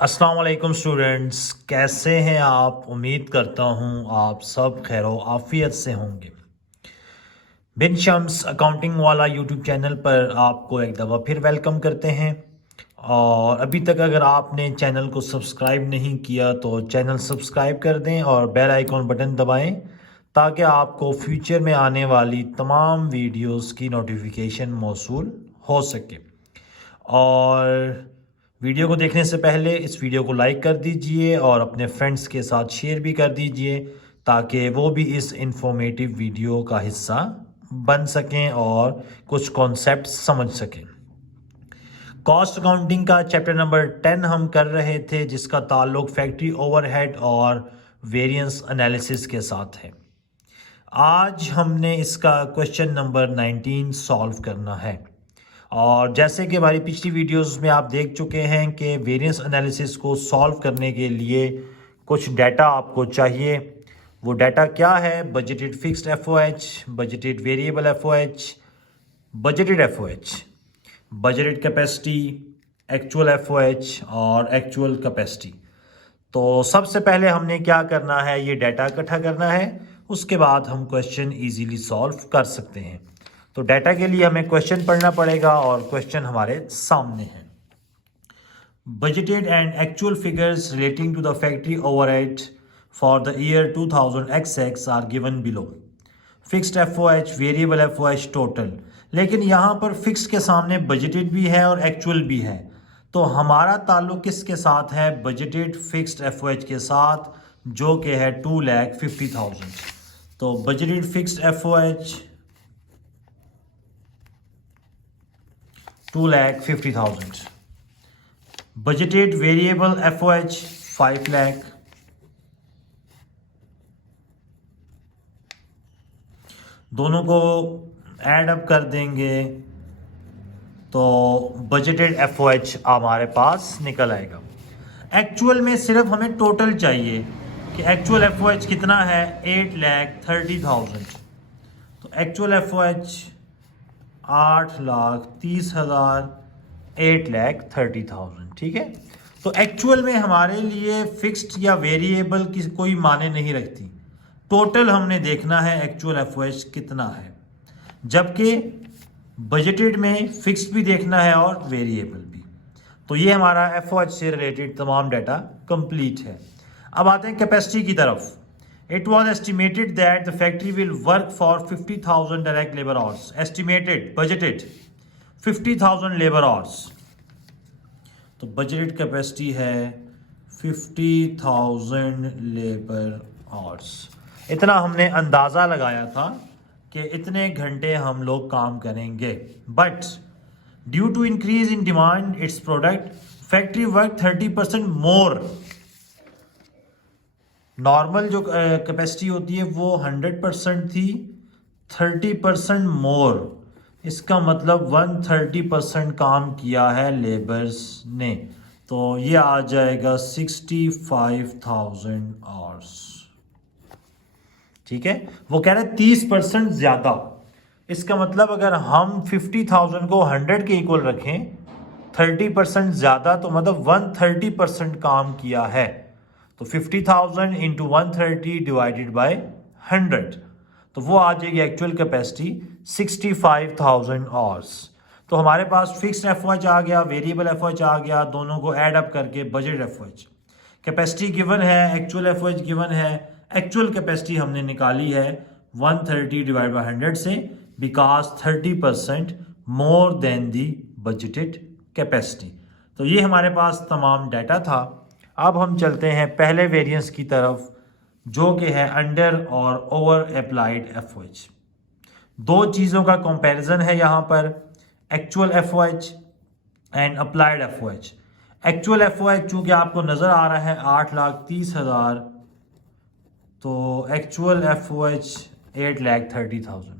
अस्सलाम वालेकुम स्टूडेंट्स, कैसे हैं आप। उम्मीद करता हूं आप सब खैर आफियत से होंगे। बिन शम्स अकाउंटिंग वाला यूट्यूब चैनल पर आपको एक दफ़ा फिर वेलकम करते हैं। और अभी तक अगर आपने चैनल को सब्सक्राइब नहीं किया तो चैनल सब्सक्राइब कर दें और बेल आइकॉन बटन दबाएं ताकि आपको फ्यूचर में आने वाली तमाम वीडियोस की नोटिफिकेशन मौसूल हो सके। और वीडियो को देखने से पहले इस वीडियो को लाइक कर दीजिए और अपने फ्रेंड्स के साथ शेयर भी कर दीजिए ताकि वो भी इस इंफॉर्मेटिव वीडियो का हिस्सा बन सकें और कुछ कॉन्सेप्ट समझ सकें। कॉस्ट अकाउंटिंग का चैप्टर नंबर 10 हम कर रहे थे जिसका ताल्लुक फैक्ट्री ओवरहेड और वेरिएंस एनालिसिस के साथ है। आज हमने इसका क्वेश्चन नंबर 19 सॉल्व करना है। और जैसे कि हमारी पिछली वीडियोस में आप देख चुके हैं कि वेरिएंस एनालिसिस को सॉल्व करने के लिए कुछ डाटा आपको चाहिए। वो डाटा क्या है? Budgeted fixed FOH, budgeted variable FOH, budgeted FOH, budgeted capacity, actual FOH और एक्चुअल कैपेसिटी। तो सबसे पहले हमने क्या करना है, ये डाटा इकट्ठा करना है, उसके बाद हम क्वेश्चन इजीली सॉल्व कर सकते हैं। तो डाटा के लिए हमें क्वेश्चन पढ़ना पड़ेगा और क्वेश्चन हमारे सामने है। Budgeted and actual figures relating to the factory overhead for the year 2000 are given below. Fixed FOH, variable FOH, total. लेकिन यहाँ पर फिक्स के सामने बजटेड भी है और एक्चुअल भी है, तो हमारा ताल्लुक किसके साथ है? बजटेड फिक्स्ड एफओएच के साथ, जो कि है 2,50,000। तो budgeted fixed FOH 2,50,000, budgeted variable FOH 5 lakh, दोनों को ऐड अप कर देंगे तो बजटेड एफओएच हमारे पास निकल आएगा। एक्चुअल में सिर्फ हमें टोटल चाहिए कि एक्चुअल एफओएच कितना है? 8,30,000। तो एक्चुअल एफओएच 8,30,000, 8,30,000। ठीक है। तो एक्चुअल में हमारे लिए फिक्स्ड या वेरिएबल की कोई माने नहीं रखती, टोटल हमने देखना है एक्चुअल एफओएच कितना है। जबकि बजटेड में फिक्स्ड भी देखना है और वेरिएबल भी। तो ये हमारा एफओएच से रिलेटेड तमाम डाटा कंप्लीट है। अब आते हैं कैपेसिटी की तरफ। It was estimated that the factory will work for 50,000 direct labor hours. Estimated, budgeted 50,000 labor hours. तो budgeted capacity है 50,000 labor hours। इतना हमने अंदाज़ा लगाया था कि इतने घंटे हम लोग काम करेंगे। But due to increase in demand its product, factory work 30% more. Normal जो कैपेसिटी होती है वो 100% थी, 30% मोर, इसका मतलब 130% काम किया है लेबर्स ने। तो ये आ जाएगा 65,000 आवर्स। ठीक है। वो कह रहे हैं 30% ज़्यादा। इसका मतलब अगर हम 50,000 को 100 के इक्वल रखें, 30% ज़्यादा, तो मतलब 130% काम किया है। तो 50,000 इंटू 130 डिवाइडेड बाय 100, तो वो आ जाएगी एक्चुअल कैपेसिटी 65,000 आवर्स। तो हमारे पास फिक्स्ड एफओएच आ गया, वेरिएबल एफओएच आ गया, दोनों को ऐड अप करके बजट एफओएच। कैपेसिटी गिवन है, एक्चुअल एफओएच गिवन है। एक्चुअल कैपेसिटी हमने निकाली है 130 डिवाइड बाय 100 से, because 30% more than the budgeted capacity. तो ये हमारे पास तमाम डाटा था। अब हम चलते हैं पहले वेरिएंस की तरफ, जो कि है अंडर और ओवर अप्लाइड एफओएच। दो चीज़ों का कंपैरिजन है यहाँ पर, actual FOH and applied FOH. Actual FOH चूँकि आपको नज़र आ रहा है 8,30,000, तो एक्चुअल एफओएच 8,30,000।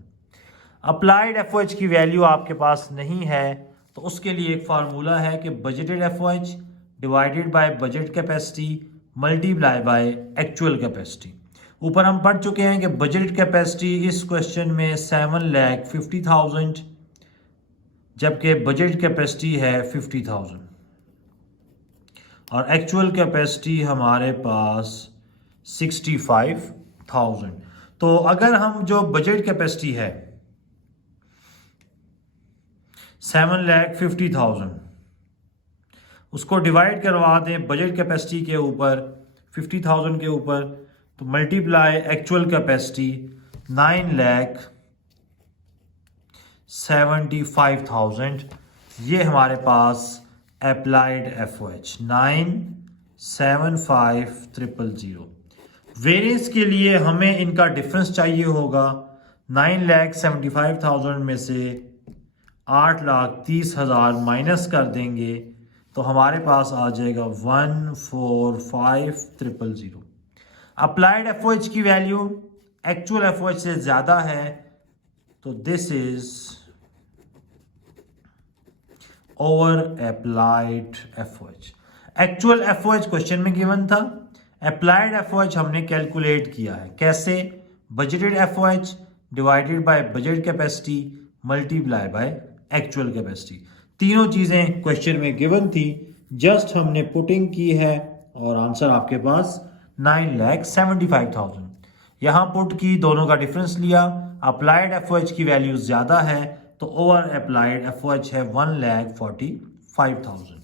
अप्लाइड एफओएच की वैल्यू आपके पास नहीं है, तो उसके लिए एक फार्मूला है कि budgeted FOH divided by budget capacity multiply by actual capacity. ऊपर हम पढ़ चुके हैं कि बजट कैपेसिटी इस क्वेश्चन में 7,50,000, जबकि बजट कैपेसिटी है 50,000। और एक्चुअल कैपेसिटी हमारे पास 65,000। तो अगर हम जो बजट कैपेसिटी है 7,50,000 उसको डिवाइड करवा दें बजट कैपेसिटी के ऊपर 50,000 के ऊपर, तो मल्टीप्लाई एक्चुअल कैपेसिटी 9,75,000, ये हमारे पास अप्लाइड FOH 9,75,000। वेरिएंस के लिए हमें इनका डिफरेंस चाहिए होगा। 9,75,000 में से 8,30,000 माइनस कर देंगे तो हमारे पास आ जाएगा 145,000। अप्लाइड FOH की वैल्यू एक्चुअल FOH से ज़्यादा है, तो this is over applied FOH। Actual FOH question में गिवन था, अप्लाइड FOH हमने कैलकुलेट किया है कैसे? Budgeted FOH divided by budget capacity multiply by actual capacity. तीनों चीजें क्वेश्चन में गिवन थी, जस्ट हमने पुटिंग की है और आंसर आपके पास 9,75,000। यहां पुट की, दोनों का डिफरेंस लिया, अप्लाइड FOH की वैल्यू ज्यादा है तो ओवर अप्लाइड FOH है 1,45,000।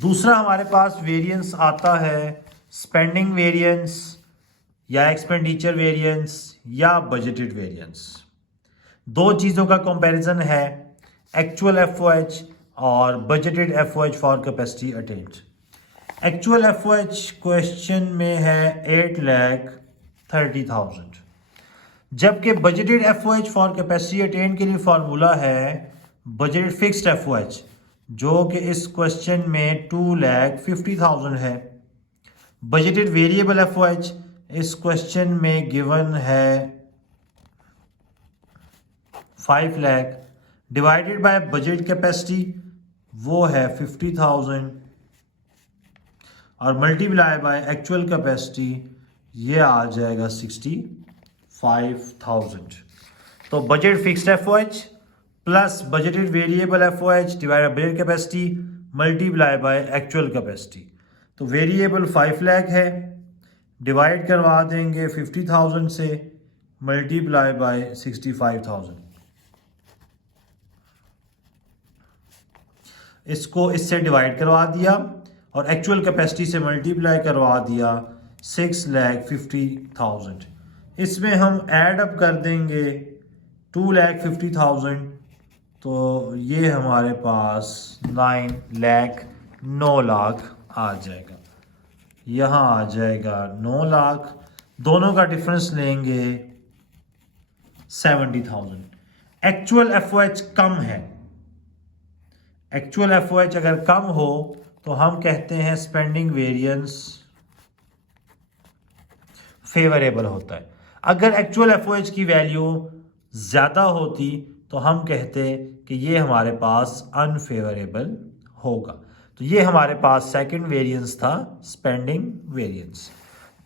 दूसरा हमारे पास वेरिएंस आता है स्पेंडिंग वेरिएंस या एक्सपेंडिचर वेरिएंस या बजटेड वेरिएंस। दो चीज़ों का कंपैरिजन है, एक्चुअल FOH और budgeted FOH for capacity attend. Actual FOH question में है 8,30,000, जबकि budgeted FOH for capacity attend के लिए फॉर्मूला है बजटेड फिक्स्ड FOH, जो कि इस क्वेश्चन में 2,50,000 है। बजटेड वेरिएबल FOH इस क्वेश्चन में गिवन है 5 lakh, divided by budget capacity वो है 50,000 और मल्टीप्लाई बाय एक्चुअल कैपेसिटी ये आ जाएगा 65,000। तो budget fixed FOH plus budgeted variable FOH divided by budget capacity multiply by actual capacity. तो वेरिएबल 5 लाख है, डिवाइड करवा देंगे 50,000 से, मल्टीप्लाई बाय 65,000। इसको इससे डिवाइड करवा दिया और एक्चुअल कैपेसिटी से मल्टीप्लाई करवा दिया 6,50,000। इसमें हम ऐड अप कर देंगे 2,50,000, तो ये हमारे पास 9 लाख आ जाएगा। यहाँ आ जाएगा 9 लाख, दोनों का डिफरेंस लेंगे 70,000। एक्चुअल FOH कम है, एक्चुअल FOH अगर कम हो तो हम कहते हैं स्पेंडिंग वेरिएंस फेवरेबल होता है। अगर एक्चुअल FOH की वैल्यू ज़्यादा होती तो हम कहते कि ये हमारे पास अनफेवरेबल होगा। तो ये हमारे पास सेकंड वेरिएंस था, spending variance.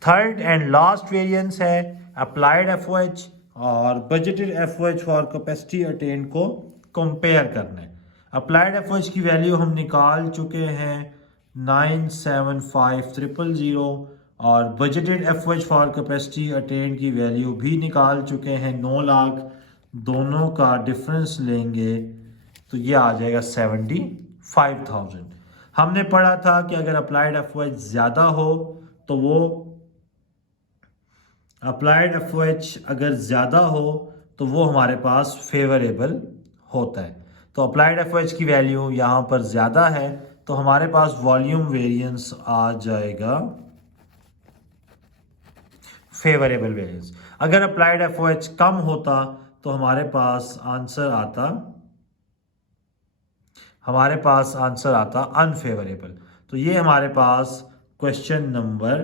Third and last variance है अप्लाइड FOH और budgeted FOH for capacity attend को कंपेयर करना है। अप्लाइड FOH की वैल्यू हम निकाल चुके हैं 9,75,000 और budgeted FOH for capacity attend की वैल्यू भी निकाल चुके हैं 9 लाख। दोनों का डिफरेंस लेंगे तो ये आ जाएगा 75,000। हमने पढ़ा था कि अगर अप्लाइड FOH ज़्यादा हो तो वो अप्लाइड FOH अगर ज़्यादा हो तो वो हमारे पास फेवरेबल होता है। तो अप्लाइड FOH की वैल्यू यहाँ पर ज़्यादा है तो हमारे पास वॉल्यूम वेरिएंस आ जाएगा फेवरेबल वेरिएंस। अगर अप्लाइड FOH कम होता तो हमारे पास आंसर आता अनफेवरेबल। तो ये हमारे पास क्वेश्चन नंबर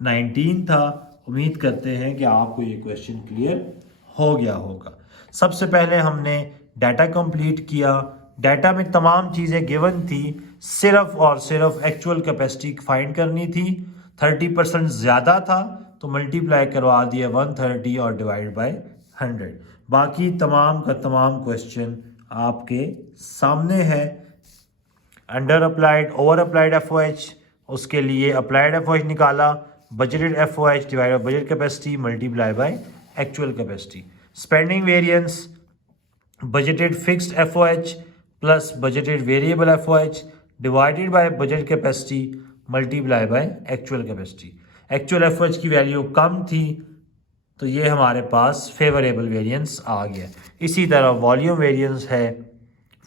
19 था। उम्मीद करते हैं कि आपको ये क्वेश्चन क्लियर हो गया होगा। सबसे पहले हमने डाटा कंप्लीट किया, डाटा में तमाम चीज़ें गिवन थी, सिर्फ और सिर्फ एक्चुअल कैपेसिटी फाइंड करनी थी। 30% ज़्यादा था तो मल्टीप्लाई करवा दिया 130 और डिवाइड बाय 100। बाकी तमाम का तमाम क्वेश्चन आपके सामने है। Under applied, over applied FOH, उसके लिए अप्लाइड FOH निकाला, budgeted FOH divide by budget capacity multiply by actual capacity. Spending variance, budgeted fixed FOH plus budgeted variable FOH divided by budget capacity multiply by actual capacity. Actual FOH की value कम थी तो ये हमारे पास favourable variance आ गया। इसी तरह volume variance है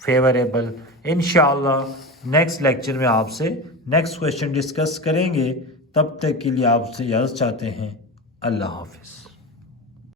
favourable. इंशाअल्लाह नेक्स्ट लेक्चर में आपसे नेक्स्ट क्वेश्चन डिस्कस करेंगे। तब तक के लिए आपसे इजाज़त चाहते हैं। अल्लाह हाफिज़।